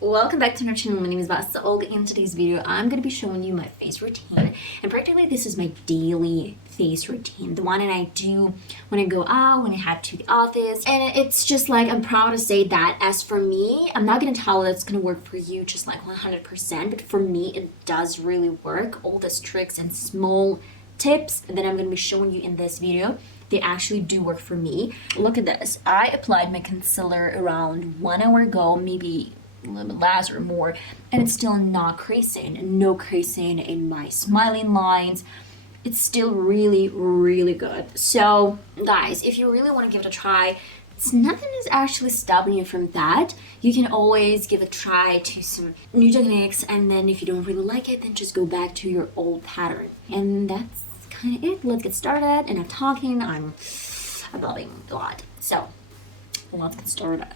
Welcome back to our channel. My name is VassaOlga. In today's video, I'm going to be showing you my face routine. And practically this is my daily face routine. The one that I do when I go out, when I head to the office. And it's just like, I'm proud to say that as for me, I'm not going to tell that it's going to work for you just like 100%. But for me, it does really work. All these tricks and small tips that I'm going to be showing you in this video, they actually do work for me. Look at this. I applied my concealer around 1 hour ago, maybe a little bit less or more, and it's still not creasing. No creasing in my smiling lines. It's still really good. So guys, if you really want to give it a try, it's nothing is actually stopping you from that. You can always give a try to some new techniques, and then if you don't really like it, then just go back to your old pattern. And that's kind of it. Let's get started. And I'm talking, I'm blabbing a lot. So let's get started.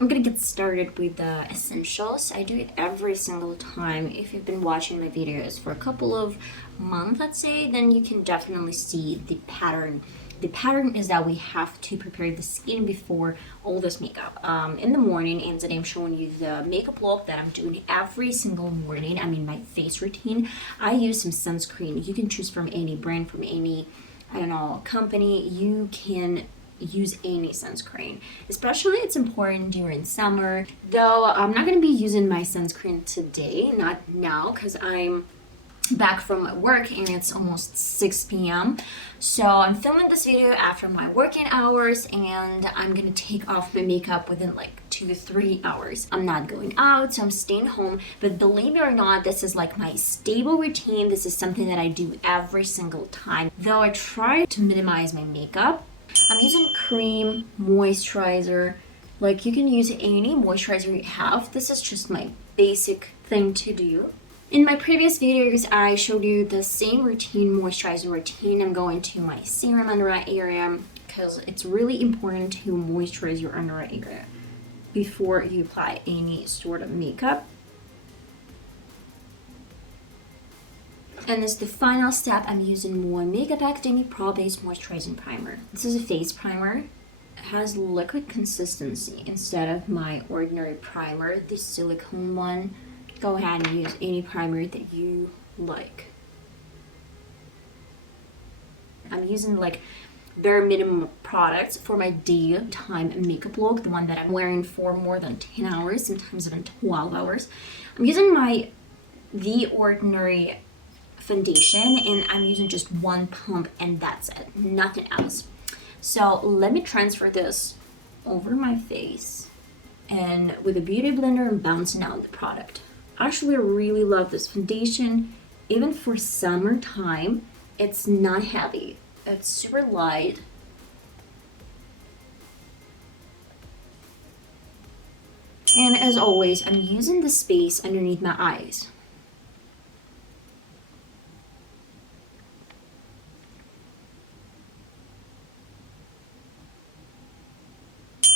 I'm gonna get started with the essentials. I do it every single time. If you've been watching my videos for a couple of months, let's say, then you can definitely see the pattern. The pattern is that we have to prepare the skin before all this makeup. In the morning, and today I'm showing you the makeup look that I'm doing every single morning. I mean, my face routine. I use some sunscreen. You can choose from any brand, from any, I don't know, company. You can use any sunscreen. Especially it's important during summer. Though I'm not going to be using my sunscreen today, not now, because I'm back from work and it's almost 6 p.m. So I'm filming this video after my working hours, and I'm gonna take off my makeup within like 2 to 3 hours. I'm not going out, so I'm staying home. But believe it or not, this is like my stable routine. This is something that I do every single time. Though I try to minimize my makeup, I'm using cream, moisturizer. Like, you can use any moisturizer you have. This is just my basic thing to do. In my previous videos, I showed you the same routine, moisturizing routine. I'm going to my serum under eye area because it's really important to moisturize your under eye area before you apply any sort of makeup. And as the final step, I'm using Mua Makeup Academy Pro-Based Moisturizing Primer. This is a face primer. It has liquid consistency instead of my ordinary primer, the silicone one. Go ahead and use any primer that you like. I'm using like bare minimum products for my daytime makeup look, the one that I'm wearing for more than 10 hours, sometimes even 12 hours. I'm using my The Ordinary foundation, and I'm using just one pump, and that's it, nothing else. So let me transfer this over my face, and with a beauty blender, I'm bouncing out the product. Actually, I really love this foundation. Even for summertime, it's not heavy. It's super light. And as always, I'm using the space underneath my eyes.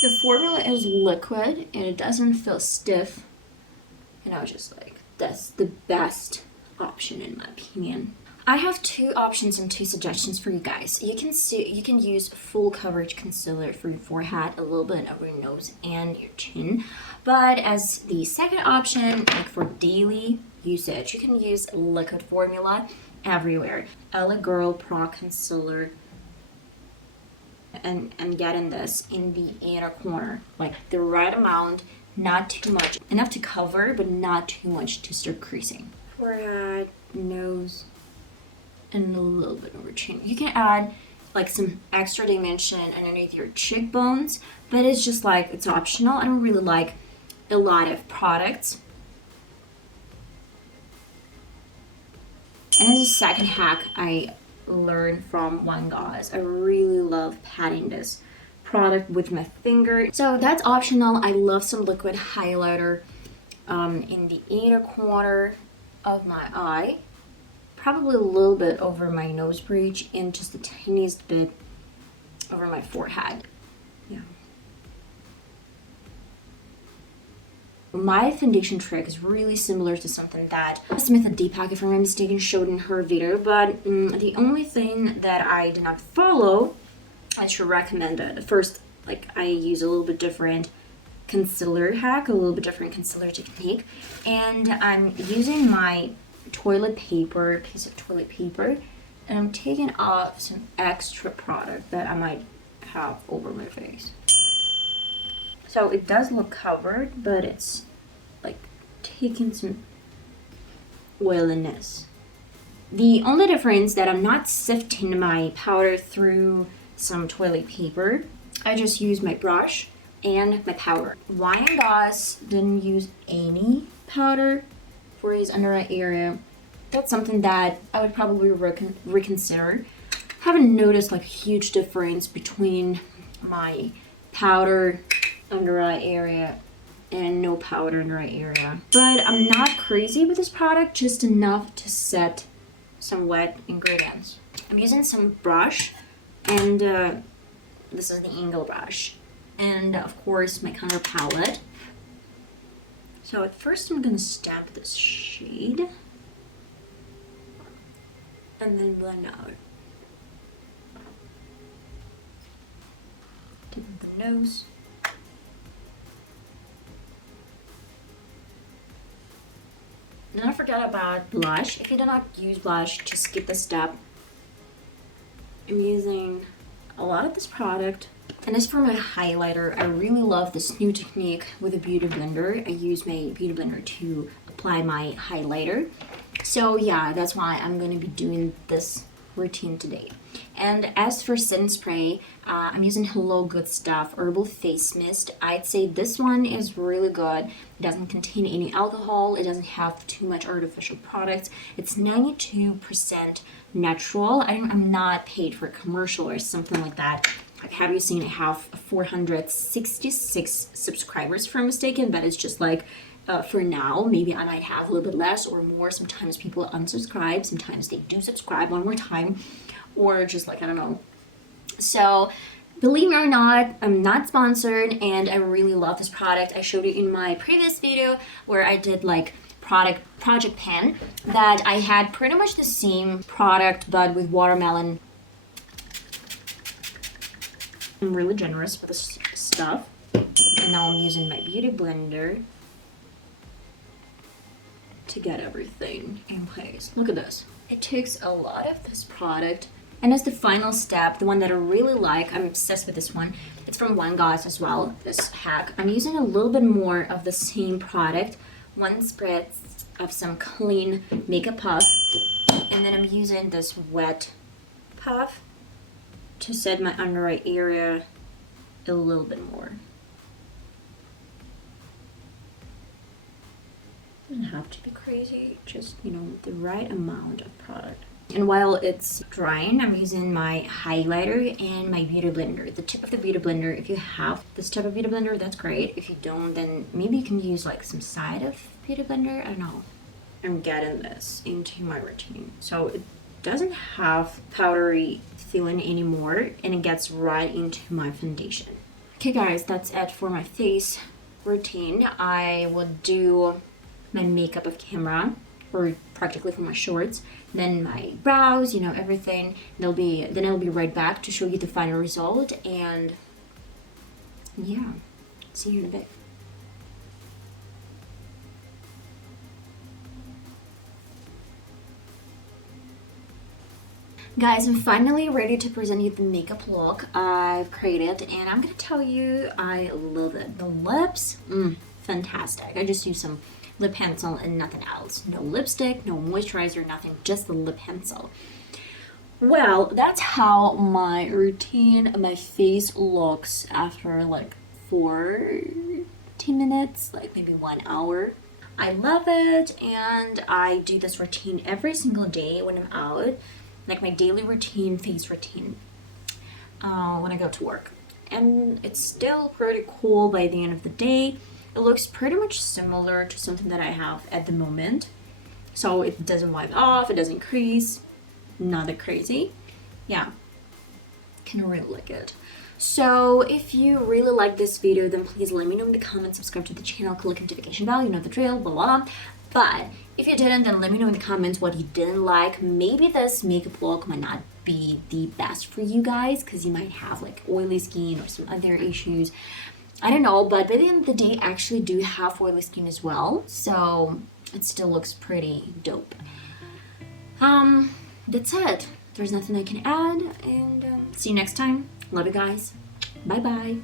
The formula is liquid and it doesn't feel stiff. And I was just like, that's the best option in my opinion. I have 2 options and 2 suggestions for you guys. You can use full coverage concealer for your forehead, a little bit over your nose and your chin. But as the second option, like for daily usage, you can use liquid formula everywhere. L.A.Girl Pro.concealer. And getting this in the inner corner, like the right amount. Not too much. Enough to cover, but not too much to start creasing. Forehead, nose, and a little bit over chin. You can add like some extra dimension underneath your cheekbones, but it's just like, it's optional. I don't really like a lot of products. And as a second hack I learned from one guy, I really love patting this product with my finger. So that's optional. I love some liquid highlighter in the inner corner of my eye, probably a little bit over my nose bridge, and just the tiniest bit over my forehead. Yeah. My foundation trick is really similar to something that Smith and Deepak, if I'm not mistaken, showed in her video, but the only thing that I did not follow, I should recommend it. First, like, I use a little bit different concealer hack, a little bit different concealer technique. And I'm using my toilet paper, piece of toilet paper, and I'm taking off some extra product that I might have over my face. So it does look covered, but it's like taking some oiliness. The only difference that I'm not sifting my powder through some toilet paper. I just use my brush and my powder. Wine Goss didn't use any powder for his under eye area. That's something that I would probably reconsider. Haven't noticed like a huge difference between my powder under eye area and no powder under eye area. But I'm not crazy with this product, just enough to set some wet ingredients. I'm using some brush, and this is the angle brush, and of course my contour palette. So at first I'm gonna stamp this shade and then blend out. Tip of the nose. Now I forgot about blush. If you do not use blush, just skip the step. I'm using a lot of this product. And as for my highlighter, I really love this new technique with a beauty blender. I use my beauty blender to apply my highlighter. So yeah, that's why I'm going to be doing this routine today. And as for setting spray, I'm using Hello Good Stuff Herbal Face Mist. I'd say this one is really good. It doesn't contain any alcohol. It doesn't have too much artificial products. It's 92% natural. I'm not paid for a commercial or something like that. Like, have you seen I have 466 subscribers, if I'm mistaken, but it's just like for now, maybe I might have a little bit less or more. Sometimes people unsubscribe, sometimes they do subscribe one more time, or just like, I don't know. So believe me or not, I'm not sponsored, and I really love this product. I showed it in my previous video where I did like project pan, that I had pretty much the same product but with watermelon. I'm really generous with this stuff. And now I'm using my beauty blender to get everything in place. Look at this. It takes a lot of this product. And as the final step, the one that I really like, I'm obsessed with this one. It's from Wine Goss as well, this hack. I'm using a little bit more of the same product. 1 spritz of some clean makeup puff. And then I'm using this wet puff to set my under eye area a little bit more. Doesn't have to be crazy, just, you know, the right amount of product. And while it's drying, I'm using my highlighter and my beauty blender. The tip of the beauty blender, if you have this type of beauty blender, that's great. If you don't, then maybe you can use like some side of beauty blender. I don't know. I'm getting this into my routine. So it doesn't have powdery feeling anymore, and it gets right into my foundation. Okay guys, that's it for my face routine. I will do my makeup off camera, or practically for my shorts, then my brows, you know, everything. Then I'll be right back to show you the final result, and yeah, see you in a bit. Guys, I'm finally ready to present you the makeup look I've created, and I'm gonna tell you I love it. The lips, fantastic. I just used some lip pencil and nothing else. No lipstick, no moisturizer, nothing, just the lip pencil. Well, that's how my routine, my face looks after like 40 minutes, like maybe 1 hour. I love it, and I do this routine every single day when I'm out, like my daily routine, face routine, when I go to work. And it's still pretty cool by the end of the day. It looks pretty much similar to something that I have at the moment. So it doesn't wipe off, it doesn't crease, not that crazy. Yeah, can really like it. So if you really like this video, then please let me know in the comments, subscribe to the channel, click notification bell, you know the drill, blah blah. But if you didn't, then let me know in the comments what you didn't like. Maybe this makeup look might not be the best for you guys, because you might have like oily skin or some other issues. I don't know, but by the end of the day, I actually do have oily skin as well, so it still looks pretty dope. That's it. There's nothing I can add, and see you next time. Love you guys. Bye bye.